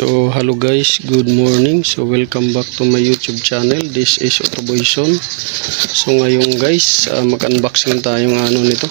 So hello guys, good morning. So welcome back to my YouTube channel. This is Autoboyson. So ngayon guys, mag-unboxing tayo ng nito,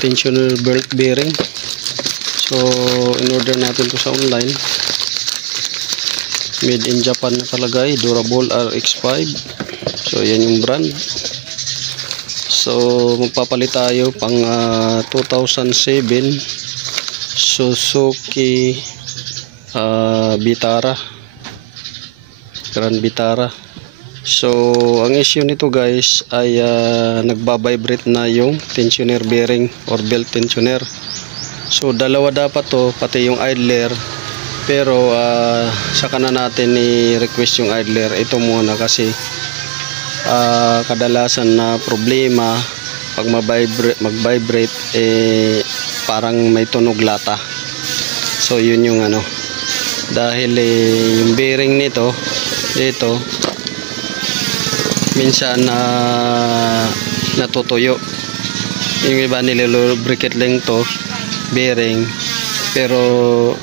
tensioner belt bearing. So in order natin to sa online, made in Japan nakalagay, Durable RX5. So yan yung brand. So magpapalit tayo pang 2007 Suzuki Vitara, Grand Vitara. So ang issue nito guys ay nagba-vibrate na yung tensioner bearing or belt tensioner. So dalawa dapat to, pati yung idler, pero saka na natin i-request yung idler. Ito muna kasi kadalasan na problema pag mag-vibrate parang may tunog lata. So yun yung dahil yung bearing nito dito minsan natutuyo. Yung iba nililubricate lang to bearing, pero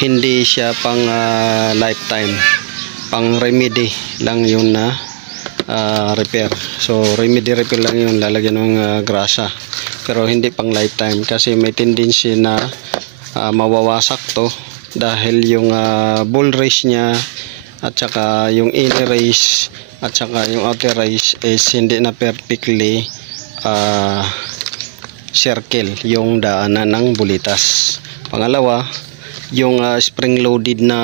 hindi siya pang lifetime, pang remedy lang yun na repair. So remedy repair lang yun, lalagyan ng grasa, pero hindi pang lifetime kasi may tendency na mawawasak to dahil yung ball race nya at saka yung inner race at saka yung outer race is hindi na perfectly circle yung daanan ng bulitas. Pangalawa, yung spring loaded na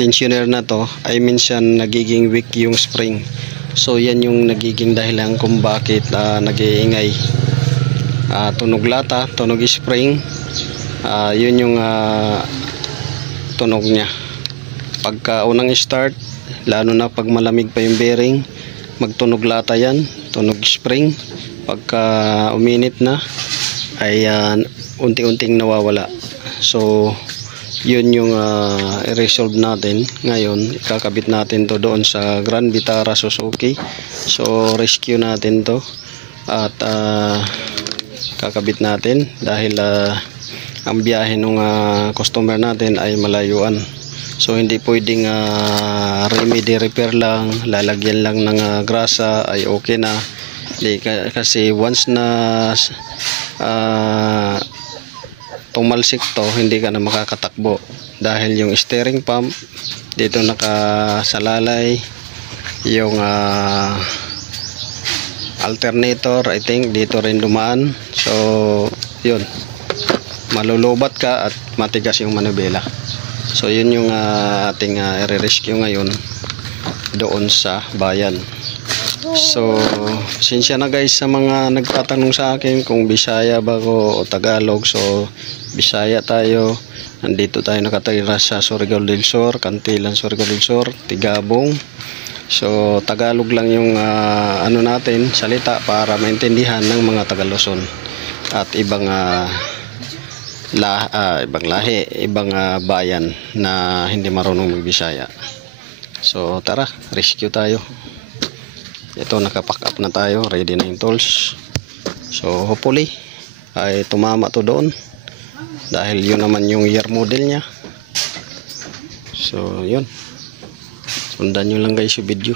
tensioner na to ay minsan nagiging weak yung spring. So yan yung nagiging dahilan kung bakit nag-iingay, tunog lata, tunog spring. Yun yung tunog nya pagka unang start, lalo na pag malamig pa yung bearing, magtunog lata yan, tunog spring. Pagka uminit na ay unti-unting nawawala. So yun yung i-resolve natin ngayon. Ikakabit natin to doon sa Grand Vitara Suzuki. So rescue natin to at kakabit natin dahil ang biyahe ng customer natin ay malayuan. So hindi pwedeng remedy repair lang, lalagyan lang ng grasa ay okay na. Kasi once na tumalsik to, hindi ka na makakatakbo dahil yung steering pump dito nakasalalay, yung alternator I think dito rin dumaan. So yun, malulubat ka at matigas yung manubela. So yun yung ating i-rescue ngayon doon sa bayan. So pasensya na guys sa mga nagtatanong sa akin kung Bisaya ba ko o Tagalog. So Bisaya tayo, nandito tayo nakatira sa Surigao del Sur, Cantilan, Surigao del Sur, Tigabong. So Tagalog lang yung natin salita para maintindihan ng mga Taga-Luzon at ibang ibang lahi, ibang bayan na hindi marunong mag-Bisaya. So tara, rescue tayo. Ito, nakapack up na tayo, ready na yung tools. So hopefully ay tumama to doon dahil yun naman yung year model nya. So yun, sundan nyo lang guys yung video.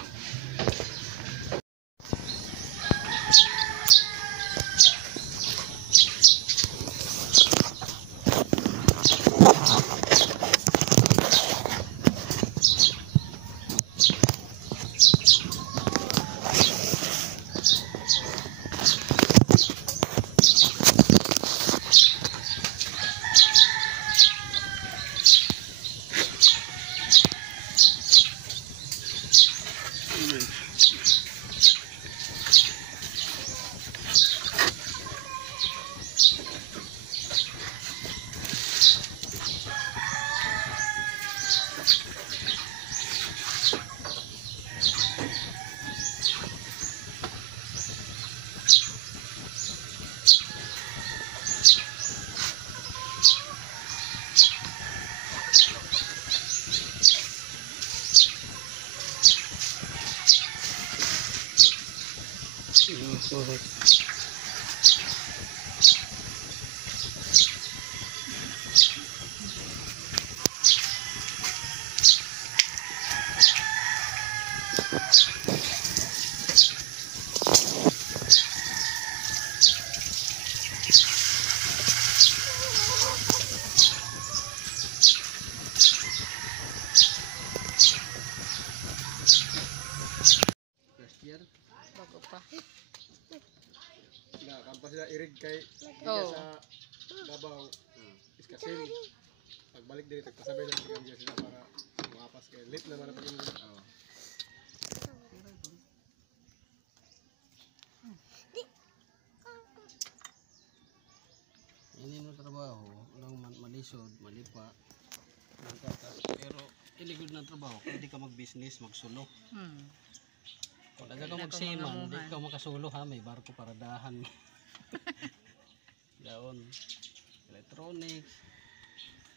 kay Oh. sa Davao iskasin. Pagbalik dito pasabay lang siya sila para makapas kay late naman ang pag-inom. Oo. Ini no trabaho, lang malisod, malipa. Pero iligod na trabaho, pwede ka mag-business, magsulo. Kung naga ka magsiman, hindi ka makasulo ha, may barko para dahan. Daon. Electronics.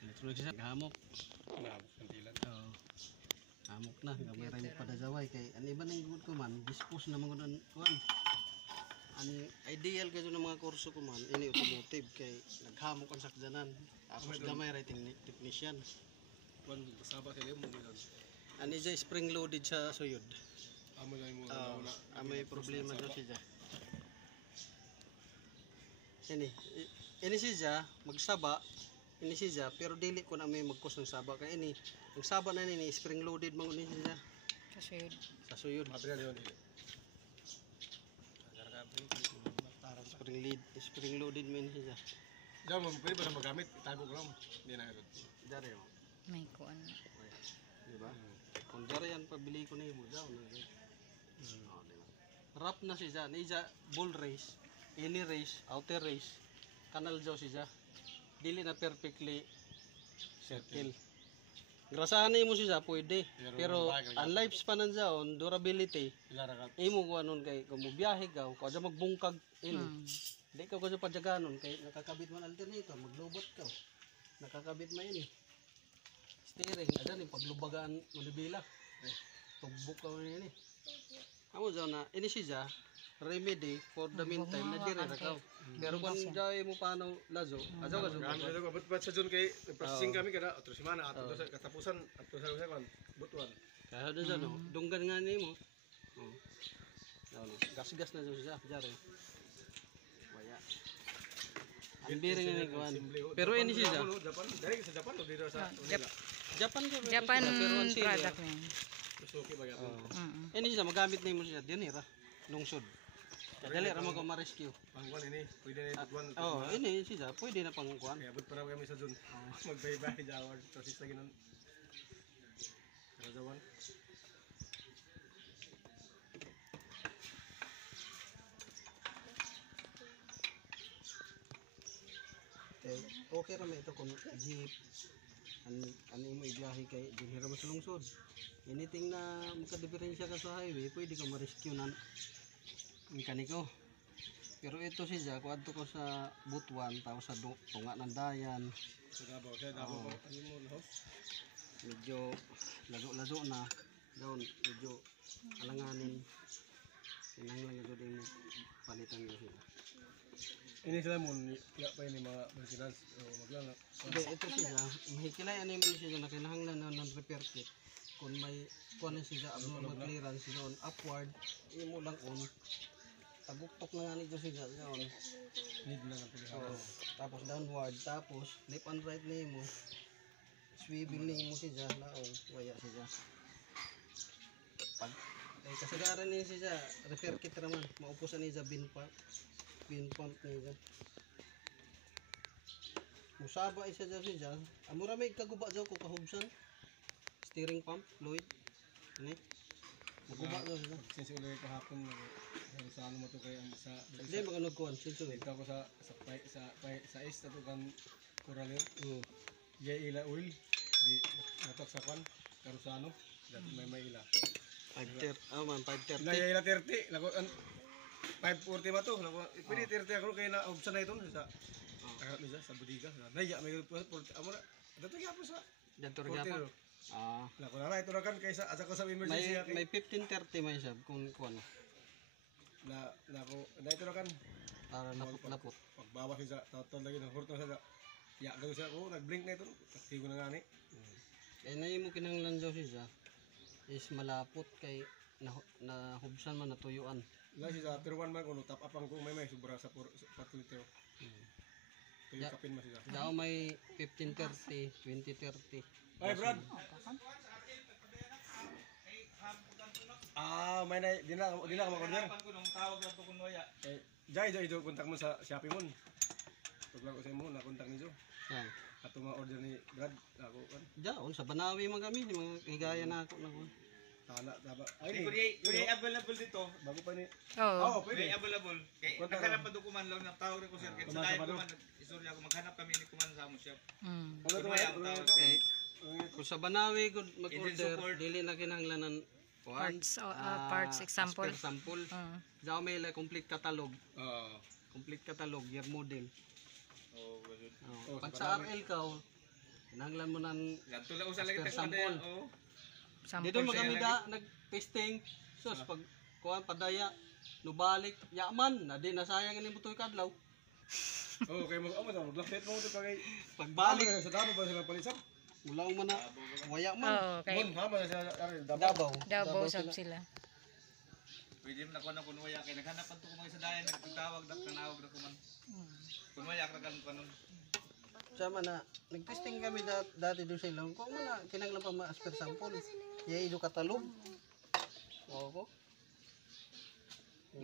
Electronics sa hamok. Kantilan. Oo. Hamok na, gamay rin mo padagaway kay ano iba nang good ko man, dispose na mga kuan. Ang ideal kayo ng mga kurso ko man, ini automotive kay naghamok ang sakdanan. Tapos gamay rin technician. Kuan pasaba sila mo doon. Ani siya spring loaded sa suyod. Amo lang mo May problema daw siya. Ini siya magsaba, ini siya pero dili ko na may magkos ng saba kay ini. Ang saba na ni spring loaded man ni siya Kasi sa suyod. material yun. Spring loaded man siya. Diyan mo pwede ba na magamit? Itago ko lang. Hindi na ito. Dari mo. may kuan. Di ba? Kung dari yan pabili ko na mo daw. Rap na siya. Niya bull race, any race, outer race, kanal daw siya. Dili na perfectly circle. Grasahan mo siya pwede. Pero ang lifespan nandiya on durability. Ilara ka. Imo ko anon kay kung biyahe ka, kung sa magbungkag ini. Di ka ko sa padjaganon kay nakakabit man alternator, maglubot ka. Nakakabit man ini. Steering, ada ni paglubagan mo nibila. Tugbok ka man ini. Amo daw na ini siya remedy for the meantime na dire ra ka. Pero kung jay mo paano lazo, ajaw ka Kami jud. ko but sa June kay processing kami kada atro semana ato sa katapusan atro sa kan butuan. Kaya do sa no, dunggan nga nimo. Oh. Ano, gas-gas na daw siya, jare. Waya. Ang biring ni kuan. Pero ini siya. Japan, direct sa Japan o dito sa Manila. Japan ko. Japan pero ang sili, product na yun. Suzuki ba yan? Ini siya magamit na mo siya diyan ra. Lungsod. Dali ra mo ko ma-rescue. Pangkuan ini, pwede na butuan. Oh, ini siya, pwede na pang kuan. Kaya but para kami sa June. Magbay-bay jawar process lagi nun. Rajawan. Okay ra may ito kung jeep ano mo ibiyahe kay dinhira mo sa lungsod. Anything na magka-diferensya ka sa highway, pwede ka ma-rescue ng mekaniko. Pero ito siya, kuadto ko sa Butuan, tapos sa tunga ng Dayan. Sa Davao, ba? Ano mo lahat? Medyo lago-lago na. Doon, medyo alanganin. Inanglang ito din palitan nyo sila. Ini sila mo, ya pa ini mga maintenance o maglala. Hindi, ito siya. Mahikilay ano yung siya na kinahanglan na ng-repair kit. Kung may kuha siya abnormal clearance doon, upward, mo lang on. Taguktok na nga nito siya doon. Need na ng pilihan. Tapos downward, tapos left and right na mo. Swivel na mo siya laong, waya siya. Pag kasagaran niya siya, repair kit naman, maupusan niya bin pump niya. Musaba isa dyan siya. Amura may kaguba dyan ko kahubsan. Steering pump, fluid. Ano eh? Maguba dyan siya. Since ulit kahapon, sa ano mo to kaya sa... Hindi, mag-ano ko, sinso eh. Dito ako sa east na to kan Coral yun. Yay ila oil. Di natok sa kwan. Karusano. Dati may ila. 530. Na yay ila 30. Lago 540 ba to? Pwede 30 ako kaya na option na ito sa sa budiga. Naya may amora. Dato gyapon sa. Dato gyapon. Lako na ito ra kan kaysa asa ko sa emergency may 1530 may sab kung kuan. Na ito ra kan Para napot. Pagbawas siya total lagi ng hurto sa ya daw siya ko nag-blink na ito. Kasi ko na ngani. Kaya na mo kinahanglan daw siya is malapot kay nahubsan man natuyuan. Wala siya pero one man kuno tap apang kung may sobra sa 4 liter. Tuyo kapin mo siya. Daw may 1530, 2030. Ay Brad. May na di na ka mag-order. Ko nung tawag na to kun waya. Jai do kontak mo sa Shopee mo. Tugla ko sa imo na kontak ni Jo. Ay. Ato mga order ni Brad ako kan. Diyan, sa Banawi man kami, mga higaya na ako na ko. Tala taba. Ay, kung available dito, Bago pa ni. Oo. Pwede. may available. Kaya Kontak naghanap pa dokuman lang ng tawag ko sir. Kaya sa Tumaas live pa ko doon. man, istorya ko, maghanap kami ni Kuman sa among shop. Mm. Ano to? Kunwaya ang tawag. Eh, kung sa Banawi gud mag-order, support. dili na kinahanglanan Parts example. sample. Mm. Diyan may like, complete catalog. Oo. Complete catalog, year model. Oh, good. Oh, pag sa RL ka, kinahanglan mo ng Ganto lang usa lagi Per ta sample. Oh. dito Sample. magami da nag-testing. Sus pag kuan padaya nubalik yaman na di nasayang ni butoy kadlaw. Oh, kay mo maglapit mo to kay Pagbalik sa tabo ba sila palisap? ulang man na waya man. Oo, kay Mon, hama na sa Davao. Davao sab sila. Pwede mo nakuha ng kunwaya kay naghanap pa to ko mga sa dayan nagtawag dak tanawag dak kuman. Kunwaya ka kan kanon. Sama na nag-testing kami dati do sa ilong ko man na kinahanglan pa ma-as per sample. Yay do katalog. Oo ko.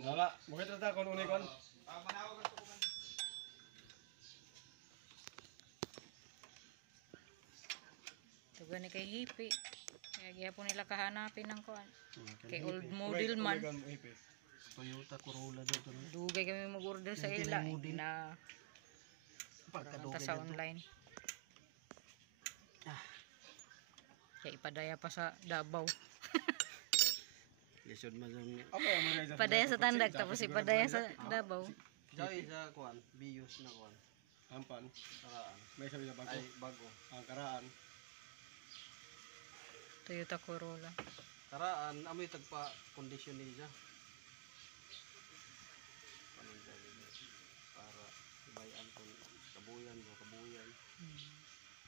Wala, mo kita ta kon unay kon. Manawag dak kuman. Tugan ni kay hipi. Kaya gyapon nila kahanapin ng kuan. Kay old model man. Toyota Corolla dito. Dugay kami mag-order sa ila na Pagkadugay sa online. Kaya ipadaya pa sa Davao. Lisod man jud. Ipadaya sa Tandag tapos ipadaya sa Davao. Dai sa kuan, bios na kuan. Ampan, Karaan. may sabi na bago. Ay bago. Ang karaan. Toyota Corolla. Karaan amoy tagpa kondisyon niya. Para bayan ko kabuyan.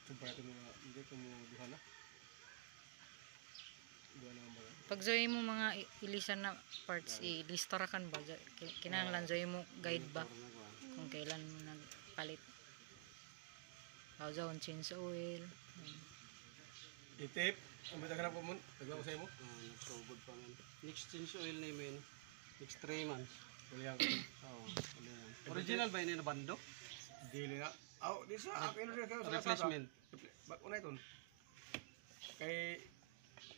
Sumpah ito mga, hindi ito mo duhala. Duhala ang mga. Pag zoe mo mga ilisan na parts, ilistara kan ba? Kinahanglan zoe mo guide ba? Kung kailan mo nagpalit. Zone change oil. Itip, ang bitaganap po mo, naglaw sa imo. So good pa man. Next change oil na yun. Next 3 months. Ulihan ko. Oo. Original ba yun na bando? Dili na. Aw, di sa akin rin kayo sa Replacement. Unay ton. Kay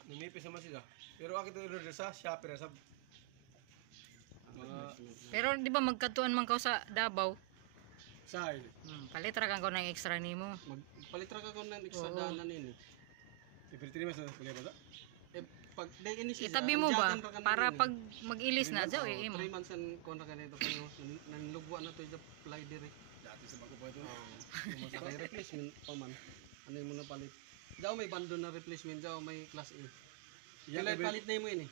numipis naman sila. Pero akin ito order sa Shopee sa mga Pero di ba magkatuan man ka sa Davao? size. Palit ra kang ko ng extra nimo. Magpalitra ka ko ng extra Oo. daanan yun. Ipiritiri mo sa kuliah ba? Eh, pag day ini siya. Itabi mo ba? Para pag mag-ilis na, zo eh 3 mo. months ang kontra ka nito kayo. Nanlugwa na to yung fly dire. Dati sa bago pa ito. May replacement pa man. Ano yung mga palit? Daw may bando na replacement, daw may class A. Iya Kailan palit na mo yun eh?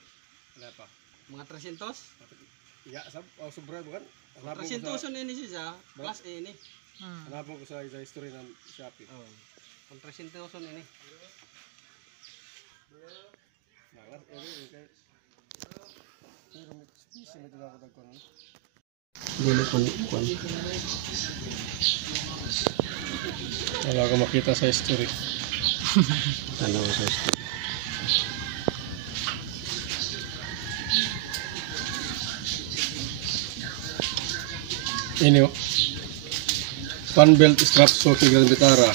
Wala pa. Mga 300? Iya sab sobra bukan. 300 na yun siya, class A ni. Hanapon ko sa history ng Shopee. Oh. Kung 300 ini. Nangat kay pero spesies mo ako dagkon. Dili kon. Wala ko makita sa history. Ano sa Ini oh. Fan belt strap soki Grand Vitara.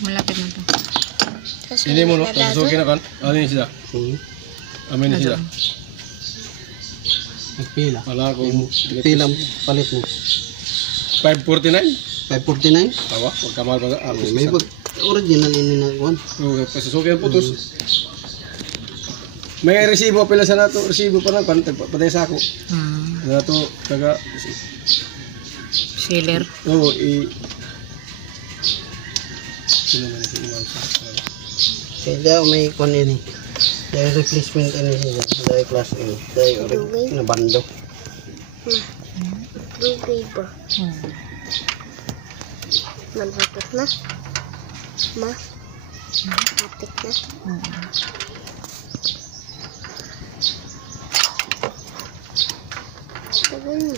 Malapit na to. Ini mo no, soki na kan. Ano ni siya? Amin ni siya. Pila. Wala ko. Pila palit mo. 549. 549? Tawa, wag ka mahal ba? May pag original ini na kuan. Okay, pasusuki ang putos. May resibo pila sa nato, resibo pa na kan patay sa ako. Nato taga Seller. oh sino man si Imam sa. Kaya may kuan ini. Dahil replacement ini siya. Dahil class A. Dahil na bando. Dugay ba? Manhatot na? Ma? Hatik na? Tagal mo.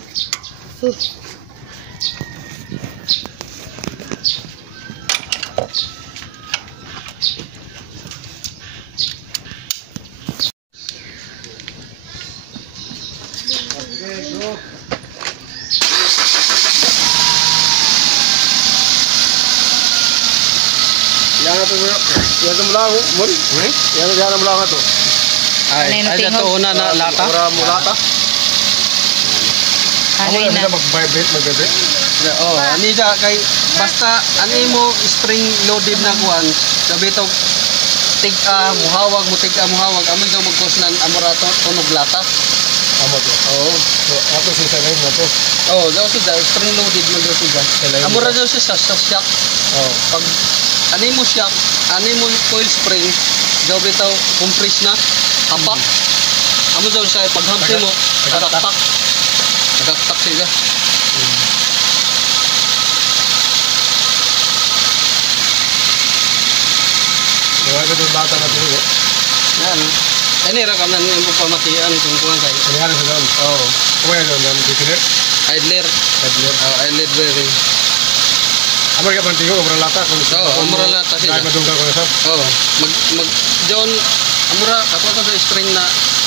Yan ang mula mo. Yan ang mula nga to. Ay, Ano yung dato tingog? una na lata. Ora mo lata. Ano yun na? Mag-vibrate. Oh, ani siya kay basta ani mo spring loaded na kuan. Sabi to muhawag amo daw magkusnan amurato tunog lata. Amo to. Oo. So, ato sa lain na to. Oh, daw siya spring loaded mo daw siya. Amura daw siya sa shock. Oh. Pag ani mo shock, ani mo coil spring, daw bitaw compress na hapak. Amo daw siya paghampi mo, tagaktak. Tagaktak siya. Wala ka doon lata na to. Yan. Ani ra kaman mo pamatian kung kuan kay. Kanihan sa doon. Oh, Kuya doon ang tikilir. idler. Idler bearing. Amar ka pantigo ko lata kung Amura lata siya. Dahil madungga ko na sa. Oh, mag John amura ako to sa spring na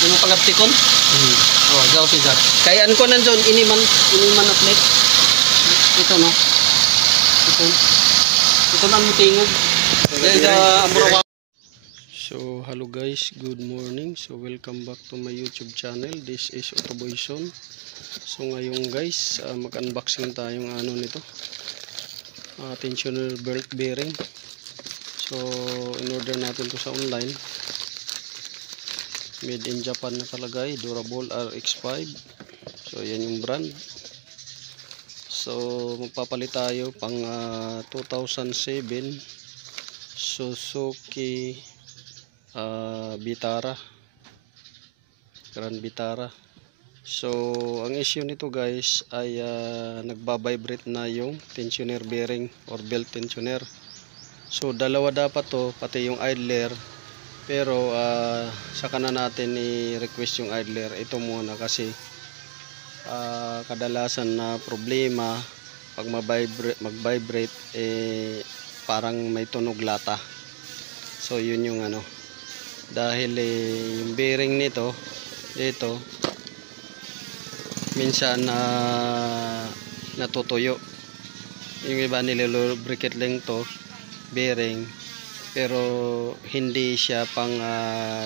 imo palaptikon. Oh, daw siya. Kay an ko nan John iniman at net. Ito no. Ito nang mutingog. Kaya amura. So hello guys, good morning. So welcome back to my YouTube channel. This is Autoboyson. So ngayon guys, mag-unboxing tayong ano nito. Tensioner belt bearing. So in order natin to sa online. Made in Japan nakalagay, Durable RX5. So yan yung brand. So magpapalit tayo pang 2007 Suzuki Vitara, Grand Vitara. So ang issue nito guys ay nagba-vibrate na yung tensioner bearing or belt tensioner. So dalawa dapat to, pati yung idler. Pero saka na natin i-request yung idler. Ito muna kasi kadalasan na problema pag mag-vibrate parang may tunog lata. So yun yung ano. Dahil yung bearing nito dito minsan natutuyo. Yung iba nililubricate lang to bearing pero hindi siya pang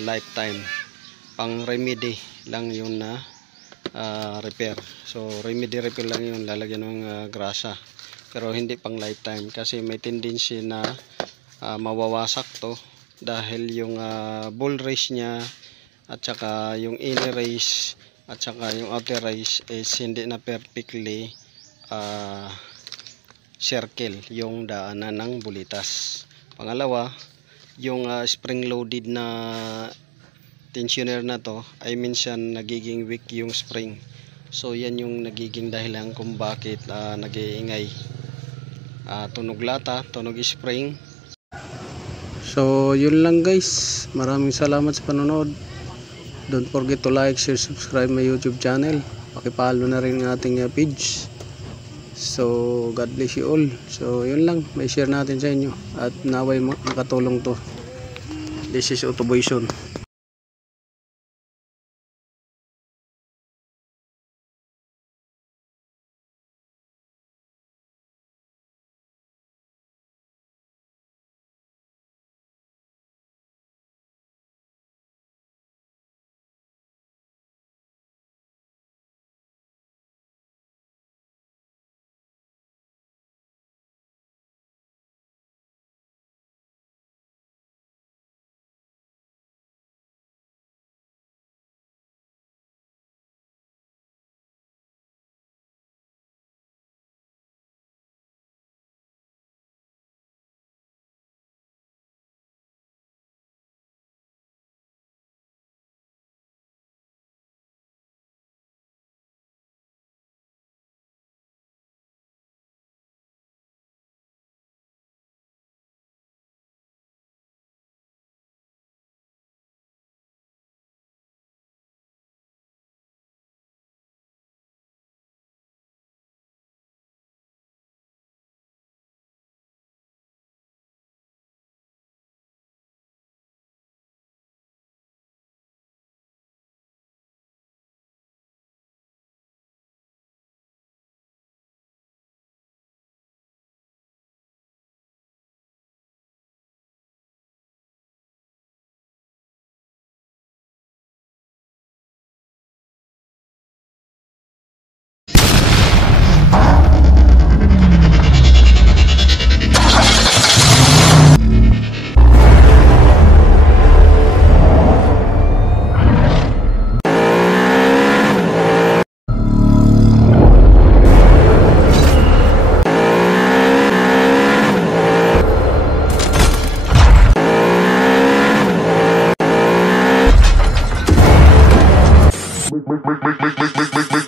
lifetime, pang remedy lang yun na repair. So remedy repair lang yun, lalagyan ng grasa, pero hindi pang lifetime kasi may tendency na mawawasak to dahil yung ball race nya at saka yung inner race at saka yung outer race is hindi na perfectly circle yung daanan ng bulitas. Pangalawa, yung spring loaded na tensioner na to ay minsan nagiging weak yung spring. So yan yung nagiging dahilan kung bakit nag-iingay, tunog lata, tunog spring. So yun lang guys, maraming salamat sa panonood. Don't forget to like, share, subscribe my YouTube channel. Pakipalo na rin ng ating page. So God bless you all. So yun lang, may share natin sa inyo at naway makatulong to. This is Autoboyson. make